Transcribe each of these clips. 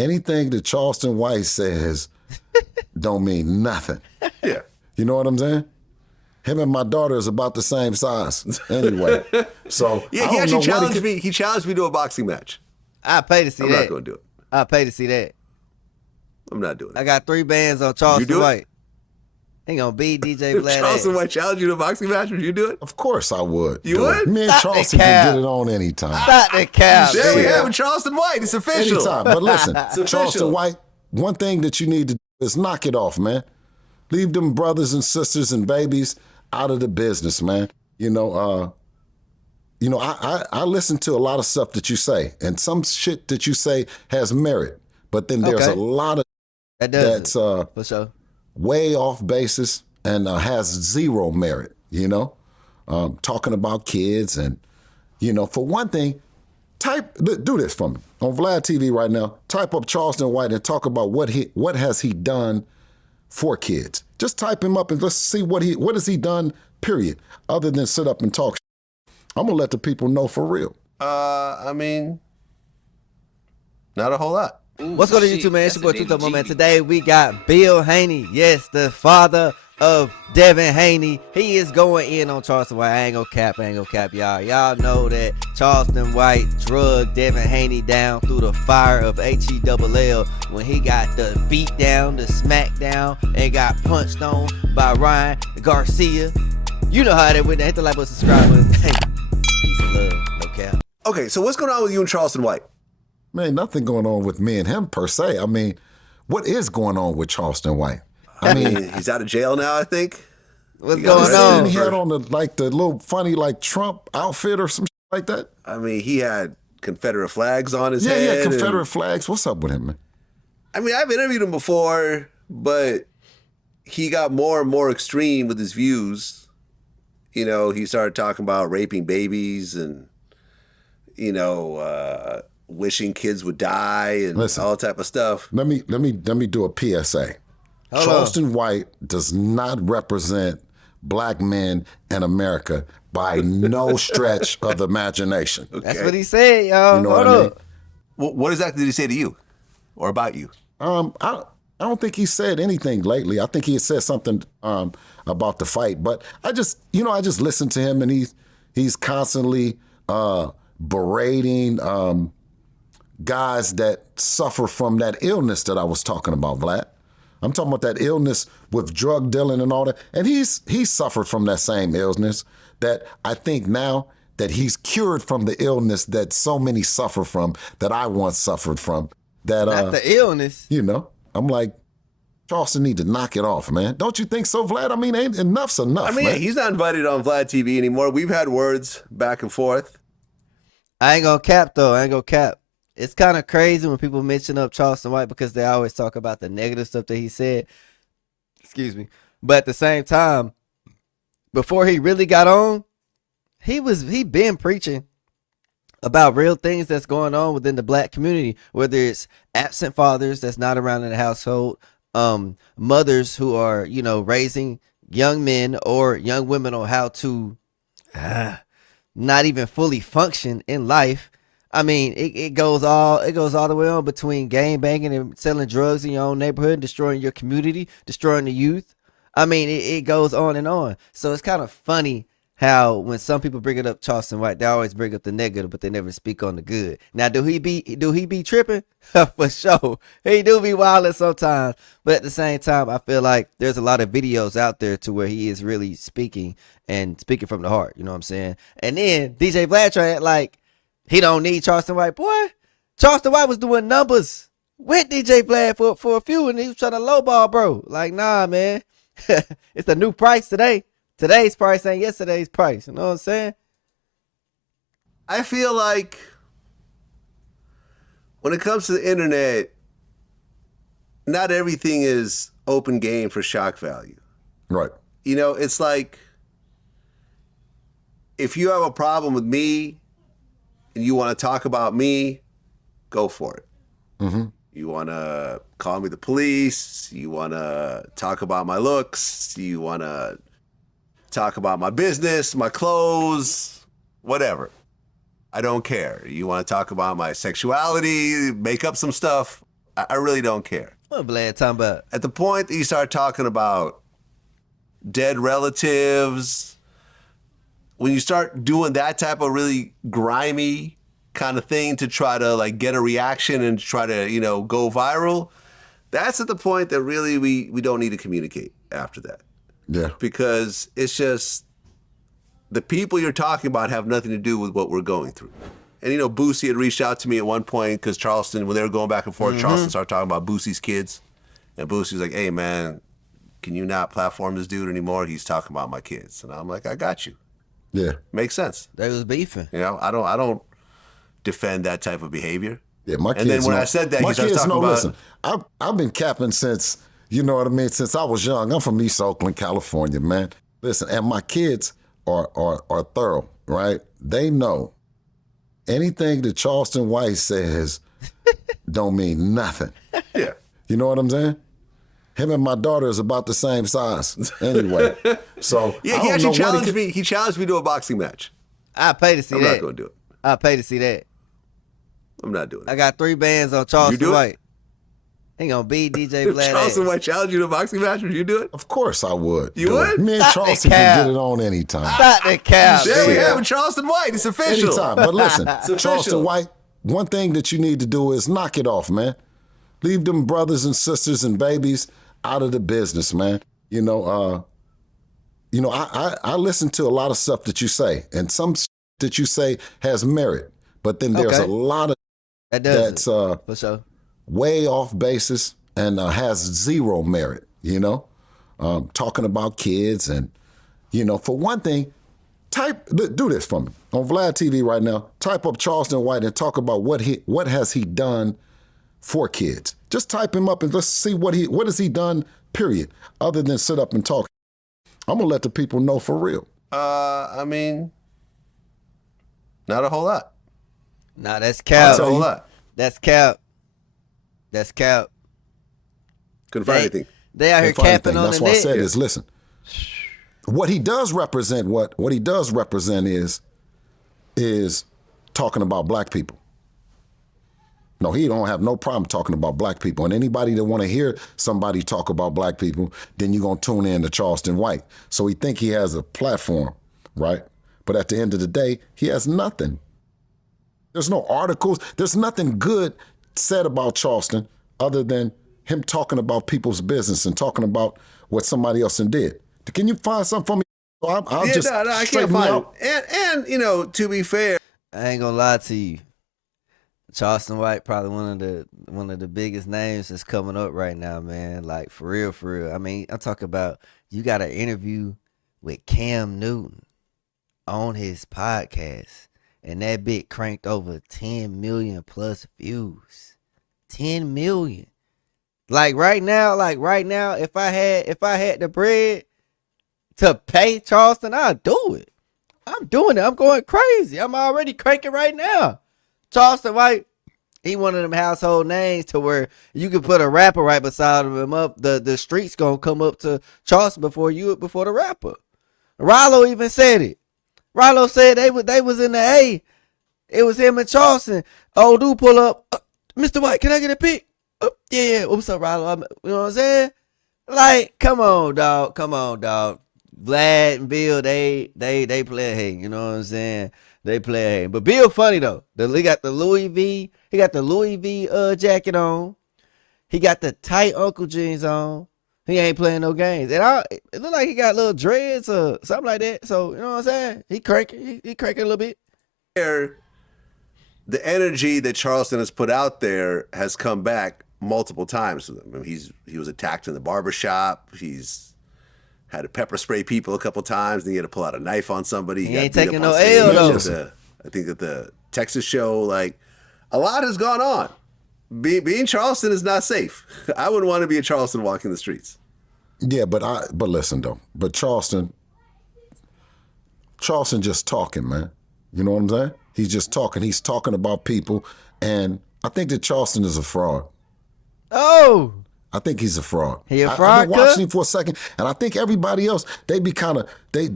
anything that Charleston White says don't mean nothing. Yeah. You know what I'm saying? Him and my daughter is about the same size anyway. So yeah, he actually challenged me. He challenged me to a boxing match. I pay to see that. I'm not going to do it. I pay to see that. I'm not doing it. I got 3 bands on Charleston White. He gonna beat DJ Vlad. Charleston White challenged you to a boxing match, would you do it? Of course I would. You would? Me and Charleston can get it on anytime. Stop the cap. There we have Charleston White. It's official. Anytime. But listen, It's Charleston White, one thing that you need to do is knock it off, man. Leave them brothers and sisters and babies out of the business, man. I listen to a lot of stuff that you say, and some shit that you say has merit, but then there's a lot of that's for sure. way off basis and has zero merit, talking about kids and, for one thing, do this for me. On Vlad TV right now, type up Charleston White and talk about what has he done for kids. Just type him up and let's see what has he done, period, other than sit up and talk. I'm going to let the people know for real. I mean, not a whole lot. What's going on YouTube, man? It's your boy Tuto Mo, man. Today we got Bill Haney. Yes, the father of Devin Haney. He is going in on Charleston White. I ain't gonna cap, y'all. Y'all know that Charleston White drugged Devin Haney down through the fire of HELL when he got the beat down, the smack down, and got punched on by Ryan Garcia. You know how that went. Hit the like button, subscribe. Hey, peace and love, no cap. Okay, so what's going on with you and Charleston White? Man, nothing going on with me and him per se. I mean, what is going on with Charleston White? I mean, he's out of jail now, I think. What's going on? He had on the little funny Trump outfit or some shit like that. I mean, he had Confederate flags on his head. Yeah, Confederate flags. What's up with him, man? I mean, I've interviewed him before, but he got more and more extreme with his views. He started talking about raping babies and, wishing kids would die and all type of stuff. Let me do a PSA. Charleston White does not represent black men in America by no stretch of the imagination. Okay. That's what he said, y'all. You know what I mean? What exactly did he say to you or about you? I don't think he said anything lately. I think he had said something about the fight, but I just listened to him and he's constantly berating guys that suffer from that illness that I was talking about, Vlad. I'm talking about that illness with drug dealing and all that. And he's suffered from that same illness that I think now that he's cured from the illness that so many suffer from, that I once suffered from. That not the illness. I'm like, Charleston need to knock it off, man. Don't you think so, Vlad? I mean, ain't enough's enough, I mean, man. He's not invited on Vlad TV anymore. We've had words back and forth. I ain't gonna cap, though. It's kind of crazy when people mention up Charleston White because they always talk about the negative stuff that he said. Excuse me. But at the same time, before he really got on, he been preaching about real things that's going on within the black community, whether it's absent fathers that's not around in the household, mothers who are, raising young men or young women on how to not even fully function in life. I mean, it goes all the way on between gang banging and selling drugs in your own neighborhood, destroying your community, destroying the youth. I mean, it goes on and on. So it's kind of funny how when some people bring it up Charleston White, they always bring up the negative, but they never speak on the good. Now, do he be tripping? For sure. He do be wilding sometimes. But at the same time, I feel like there's a lot of videos out there to where he is really speaking from the heart. You know what I'm saying? And then DJ Vlad trying like, he don't need Charleston White. Boy, Charleston White was doing numbers with DJ Vlad for a few, and he was trying to lowball, bro. Like, nah, man. It's the new price today. Today's price ain't yesterday's price. You know what I'm saying? I feel like when it comes to the internet, not everything is open game for shock value. Right. It's like if you have a problem with me, and you want to talk about me, go for it. Mm-hmm. You want to call me the police. You want to talk about my looks. You want to talk about my business, my clothes, whatever. I don't care. You want to talk about my sexuality, make up some stuff. I really don't care. What Vlad talking about? At the point that you start talking about dead relatives, when you start doing that type of really grimy kind of thing to try to like get a reaction and try to, you know, go viral, that's at the point that really we don't need to communicate after that. Yeah. Because it's just the people you're talking about have nothing to do with what we're going through. And, you know, Boosie had reached out to me at one point because Charleston, when they were going back and forth, Charleston started talking about Boosie's kids. And Boosie was like, hey, man, can you not platform this dude anymore? He's talking about my kids. And I'm like, I got you. Yeah. Makes sense. They was beefing. You know, I don't defend that type of behavior. Yeah, my kids. And then when know, I said that, my he started kids talking know. about. Listen, I've been capping since, you know what I mean, since I was young. I'm from East Oakland, California, man. Listen, and my kids are thorough, right? They know anything that Charleston White says don't mean nothing. Yeah. You know what I'm saying? Him and my daughter is about the same size anyway. So Yeah, he actually challenged me. He challenged me to a boxing match. I pay to see I'm that. not going to do it. I pay to see that. I'm not doing it. I got 3 bands on Charleston do it? White. He gonna beat DJ If Vlad. Charleston White challenged you to a boxing match, would you do it? Of course I would. You do it. would? Me and Stop Charleston the can cap. get it on anytime. Stop the cap. There we man. have it, Charleston White. It's official. Anytime. But listen, official. Charleston White, one thing that you need to do is knock it off, man. Leave them brothers and sisters and babies out of the business, man. I listen to a lot of stuff that you say, and some that you say has merit, but then there's Okay. a lot of That does that's for sure. way off basis and has zero merit, talking about kids and, for one thing, do this for me. On Vlad TV right now, type up Charleston White and talk about what has he done for kids. Just type him up and let's see what has he done, period, other than sit up and talk. I'm going to let the people know for real. I mean, not a whole lot. Nah, that's Not cap. a whole lot. That's cap. That's cap. Couldn't find anything. They out here Can't find capping anything. on That's the why I net. said is listen. What he does represent, what he does represent is talking about black people. No, he don't have no problem talking about black people. And anybody that want to hear somebody talk about black people, then you're going to tune in to Charleston White. So he think he has a platform, right? But at the end of the day, he has nothing. There's no articles. There's nothing good said about Charleston other than him talking about people's business and talking about what somebody else did. Can you find something for me? I'll I can't straighten find out. it. And to be fair, I ain't gonna lie to you. Charleston White probably one of the biggest names that's coming up right now, man. Like for real, for real. I mean, I'm talking about you got an interview with Cam Newton on his podcast, and that bit cranked over 10 million plus views. 10 million. Like right now, if I had the bread to pay Charleston, I'd do it. I'm doing it. I'm going crazy. I'm already cranking right now. Charleston White, he one of them household names to where you can put a rapper right beside him up. The streets gonna come up to Charleston before the rapper. Rollo even said it. Rollo said they was in the A. It was him and Charleston. Old dude pull up. Mr. White, can I get a pic? Yeah. What's up, Rollo? You know what I'm saying? Like, come on, dog. Vlad and Bill, they play a hang. You know what I'm saying? They play a hang. But Bill funny though. He got the Louis V. He got the Louis V jacket on. He got the tight Uncle jeans on. He ain't playing no games. And it look like he got little dreads or something like that. So, you know what I'm saying? He cranking. He cranking a little bit. the energy that Charleston has put out there has come back multiple times. I mean, he was attacked in the barbershop. He's had to pepper spray people a couple times. Then he had to pull out a knife on somebody. He got ain't beat taking up no on stage L, though. I think at the Texas show, like, a lot has gone on. Being Charleston is not safe. I wouldn't want to be in Charleston walking the streets. Yeah, but listen though. But Charleston just talking, man. You know what I'm saying? He's just talking. He's talking about people, and I think that Charleston is a fraud. Oh, I think he's a fraud. He a I've fraud, been watching cuz? him for a second, and I think everybody else, they be kind of they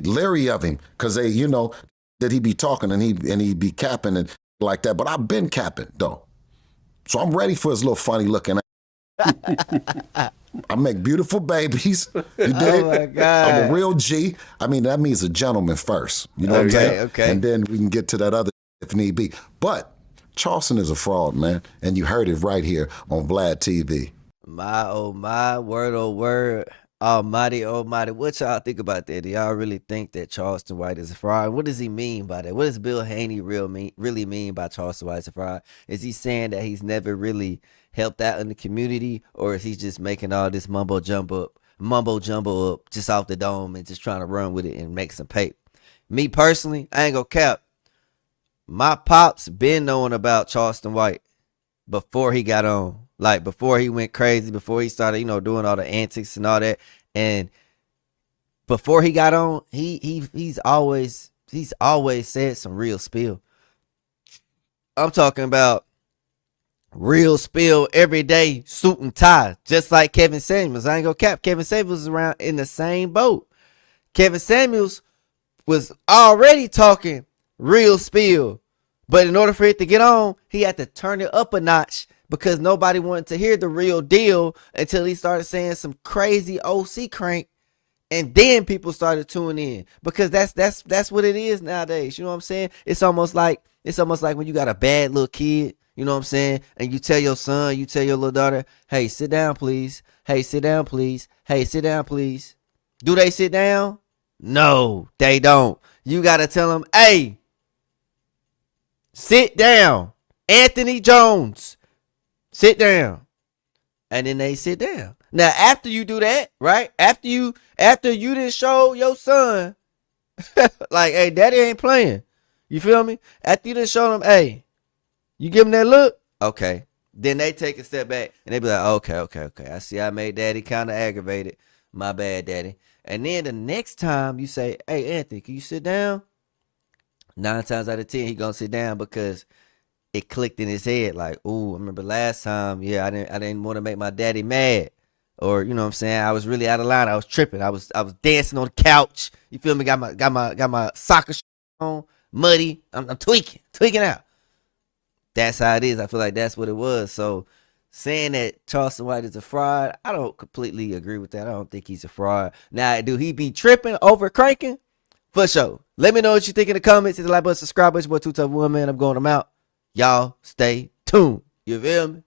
leery of him because they, you know, that he be talking and he be capping and like that. But I've been capping though. So I'm ready for his little funny looking. I make beautiful babies. You dig? Oh my God. I'm a real G. I mean, that means a gentleman first. You know what I'm saying? Okay. And then we can get to that other if need be. But Charleston is a fraud, man. And you heard it right here on Vlad TV. My, oh my, word, oh word. Almighty, almighty. What y'all think about that? Do y'all really think that Charleston White is a fraud? What does he mean by that? What does Bill Haney really mean by Charleston White is a fraud? Is he saying that he's never really helped out in the community, or is he just making all this mumbo jumbo up just off the dome and just trying to run with it and make some paper? Me personally, I ain't gonna cap. My pops been knowing about Charleston White before he got on. Like before he went crazy, before he started, doing all the antics and all that. And before he got on, he's always said some real spill. I'm talking about real spill every day, suit and tie, just like Kevin Samuels. I ain't gonna cap. Kevin Samuels was around in the same boat. Kevin Samuels was already talking real spill, but in order for it to get on, he had to turn it up a notch because nobody wanted to hear the real deal until he started saying some crazy OC crank, and then people started tuning in because that's what it is nowadays. You know what I'm saying? It's almost like when you got a bad little kid. You know what I'm saying? And you tell your son, you tell your little daughter, hey, sit down, please. Hey, sit down, please. Hey, sit down, please. Do they sit down? No, they don't. You got to tell them, hey, sit down. Anthony Jones, sit down. And then they sit down. Now, after you do that, right? After you didn't show your son, like, hey, daddy ain't playing. You feel me? After you didn't show them, hey, you give them that look, okay. Then they take a step back and they be like, okay. I see I made daddy kind of aggravated. My bad, daddy. And then the next time you say, hey, Anthony, can you sit down? 9 times out of 10, he gonna sit down because it clicked in his head like, ooh, I remember last time, yeah, I didn't want to make my daddy mad. Or, you know what I'm saying? I was really out of line. I was tripping. I was dancing on the couch. You feel me? Got my soccer on, muddy. I'm tweaking out. That's how it is. I feel like that's what it was. So saying that Charleston White is a fraud, I don't completely agree with that. I don't think he's a fraud. Now, do he be tripping over cranking? For sure. Let me know what you think in the comments. Hit the like button, subscribe button. It's your boy Two Tough One Man. I'm out. Y'all stay tuned. You feel me?